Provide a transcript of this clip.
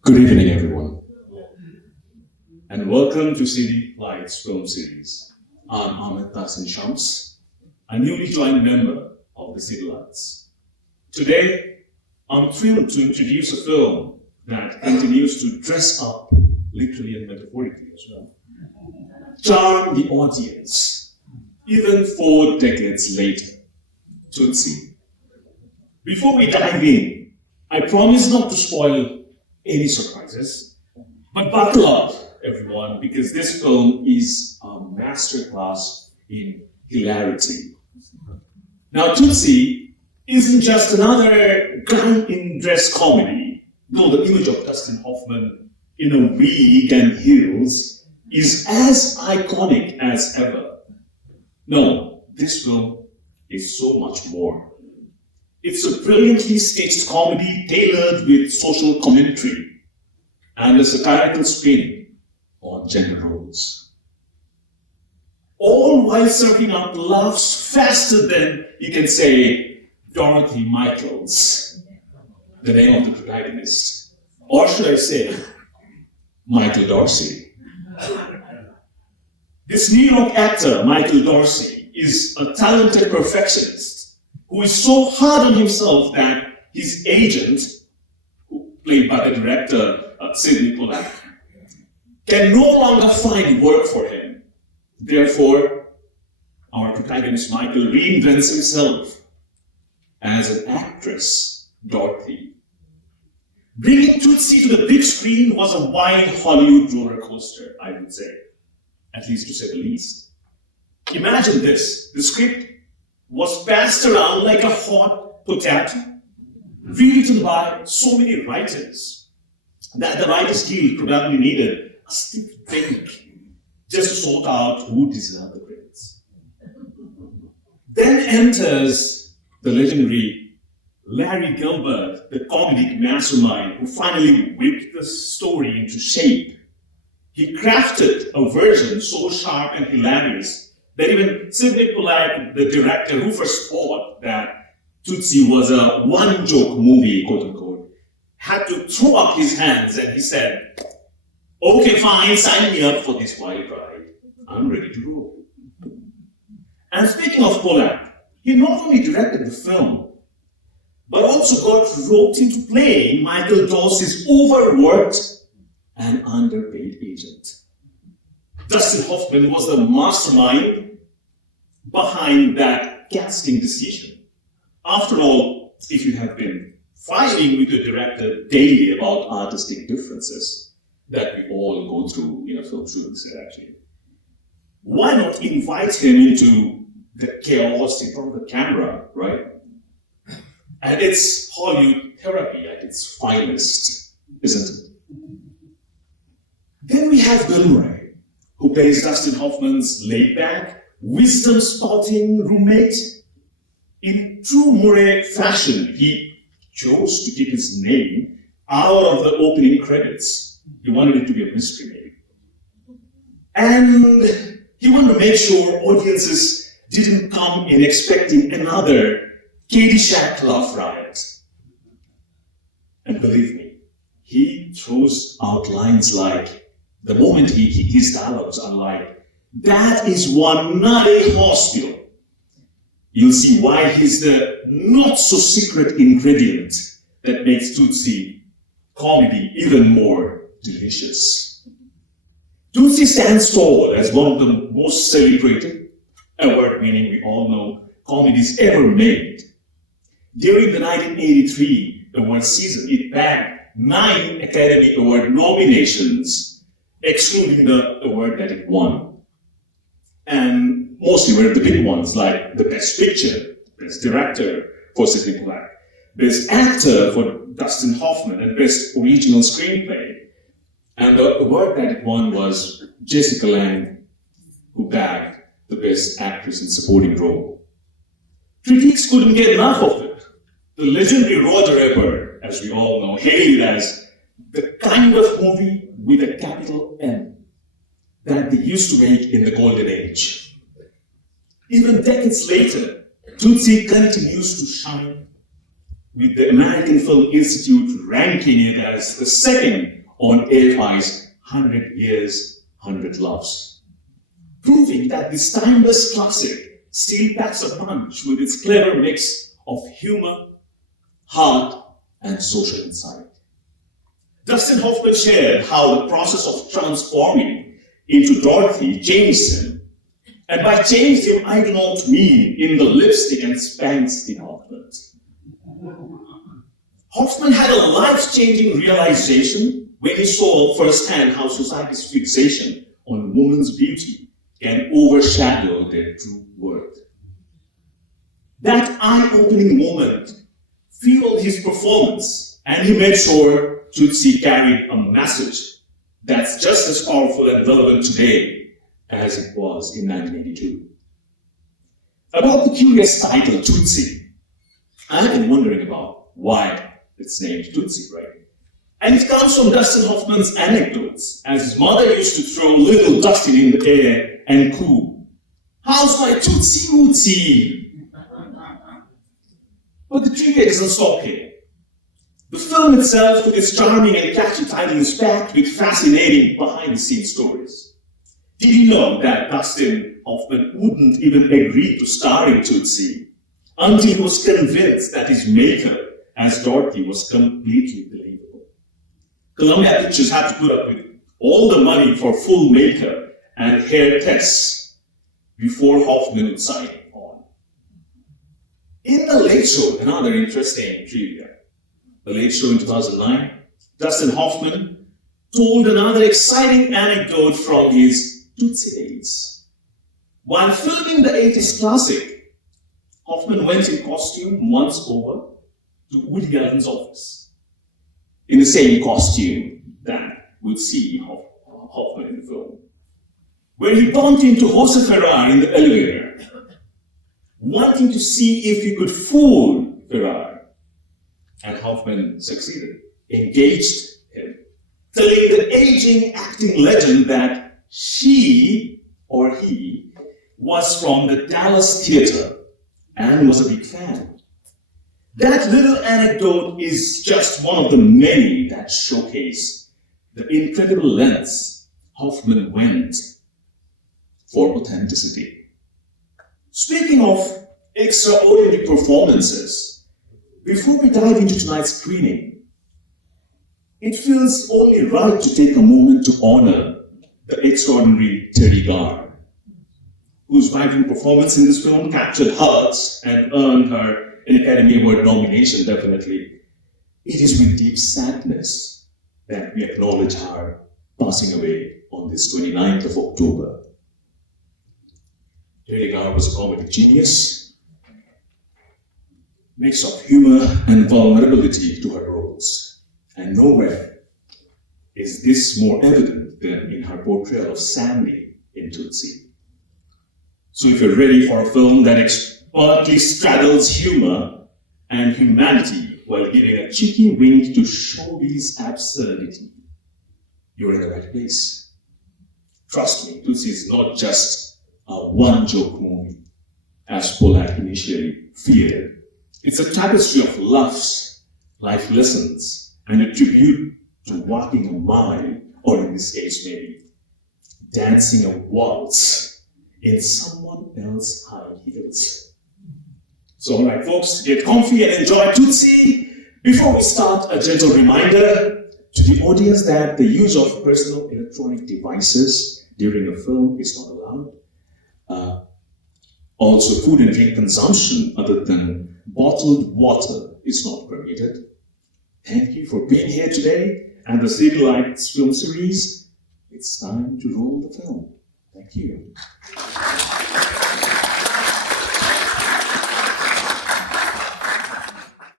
Good evening, everyone, and welcome to City Lights Film Series. I'm Ahmed, Tahsin, a newly joined member of the City Lights. Today, I'm thrilled to introduce a film that continues to dress up, literally and metaphorically as well, charm the audience, even 4 decades later, Tootsie. Before we dive in, I promise not to spoil any surprises, but buckle up, everyone, because this film is a masterclass in hilarity. Now, Tootsie isn't just another gun-in-dress comedy, though the image of Dustin Hoffman in a wig and heels is as iconic as ever. No, this film is so much more. It's a brilliantly staged comedy tailored with social commentary and a satirical spin on gender roles. All while serving up laughs faster than, you can say, Dorothy Michaels, the name of the protagonist. Or should I say, Michael Dorsey. This New York actor, Michael Dorsey, is a talented perfectionist who is so hard on himself that his agent, played by the director Sidney Pollack, can no longer find work for him. Therefore, our protagonist Michael reinvents himself as an actress, Dorothy. Bringing Tootsie to the big screen was a wild Hollywood roller coaster, I would say, at least to say the least. Imagine this, the script was passed around like a hot potato, rewritten by so many writers that the Writers Guild probably needed a stiff drink just to sort out who deserved the credits. Then enters the legendary Larry Gilbert, the comedic mastermind who finally whipped the story into shape. He crafted a version so sharp and hilarious that even Sidney Pollack, the director who first thought that Tootsie was a one-joke movie, quote-unquote, had to throw up his hands and he said, "Okay, fine, sign me up for this wild ride. I'm ready to roll." And speaking of Pollack, he not only directed the film, but also got roped into playing Michael Dorsey's overworked and underpaid agent. Dustin Hoffman was the mastermind behind that casting decision. After all, if you have been fighting with your director daily about artistic differences that we all go through in a film shooting set, actually, why not invite him into the chaos in front of the camera, right? And it's Hollywood therapy at its finest, isn't it? Then we have Bill Murray, who plays Dustin Hoffman's laid-back, wisdom-spouting roommate. In true Murray fashion, he chose to keep his name out of the opening credits. He wanted it to be a mystery name. And he wanted to make sure audiences didn't come in expecting another Caddyshack laugh riot. And believe me, he throws out lines like, the moment his dialogues are like, "That is one nutty hospital." You'll see why he's the not-so-secret ingredient that makes Tootsie comedy even more delicious. Tootsie stands tall as one of the most celebrated, award-winning, we all know, comedies ever made. During the 1983 award season, it bagged 9 Academy Award nominations, excluding the award that it won. And mostly were the big ones, like the Best Picture, Best Director for Sidney Pollack, Best Actor for Dustin Hoffman, and Best Original Screenplay. And the award that it won was Jessica Lange, who bagged the Best Actress in Supporting Role. Critics couldn't get enough of it. The legendary Roger Ebert, as we all know, hailed it as the kind of movie with a capital M that they used to make in the Golden Age. Even decades later, Tootsie continues to shine, with the American Film Institute ranking it as the second on AFI's 100 Years, 100 Loves, proving that this timeless classic still packs a punch with its clever mix of humor, heart, and social insight. Dustin Hoffman shared how the process of transforming into Dorothy changed him. And by changed him, I do not mean in the lipstick and Spanx department. Hoffman had a life-changing realization when he saw firsthand how society's fixation on women's beauty can overshadow their true worth. That eye-opening moment fueled his performance, and he made sure Tootsie carried a message that's just as powerful and relevant today as it was in 1982. About the curious title, Tootsie, I've been wondering about why it's named Tootsie, right? And it comes from Dustin Hoffman's anecdotes, as his mother used to throw little Dustin in the air and coo, "How's my Tootsie Wootsy?" But the trivia doesn't stop here. The film itself, with its charming and catchy title, is packed with fascinating behind-the-scenes stories. Did you know that Dustin Hoffman wouldn't even agree to star in Tootsie until he was convinced that his maker as Dorothy was completely believable? Columbia Pictures had to put up with all the money for full makeup and hair tests before Hoffman would sign on. In The Late Show, another interesting trivia. The Late Show in 2009, Dustin Hoffman told another exciting anecdote from his Tootsie days. While filming the 80s classic, Hoffman went in costume once over to Woody Allen's office, in the same costume that we'd see Hoffman in the film, where he bumped into Jose Ferrer in the elevator, wanting to see if he could fool Ferrer. And Hoffman succeeded, engaged him, telling the aging acting legend that she or he was from the Dallas Theater and was a big fan. That little anecdote is just one of the many that showcase the incredible lengths Hoffman went for authenticity. Speaking of extraordinary performances, before we dive into tonight's screening, it feels only right to take a moment to honor the extraordinary Teddy Garde, whose vibrant performance in this film captured hearts and earned her an Academy Award nomination, definitely. It is with deep sadness that we acknowledge her passing away on this 29th of October. Teddy Garde was a comedic genius, mix of humor and vulnerability to her roles, and nowhere is this more evident than in her portrayal of Sandy in Tootsie. So if you're ready for a film that expertly straddles humor and humanity while giving a cheeky wink to showbiz absurdity, you're in the right place. Trust me, Tootsie is not just a one-joke movie, as Pollack initially feared. It's a tapestry of laughs, life lessons, and a tribute to walking a mile, or in this case maybe dancing a waltz in someone else's high heels. So alright folks, get comfy and enjoy Tootsie. Before we start, a gentle reminder to the audience that the use of personal electronic devices during a film is not allowed. Also, food and drink consumption other than bottled water is not permitted. Thank you for being here today at the City Lights film series. It's time to roll the film. Thank you.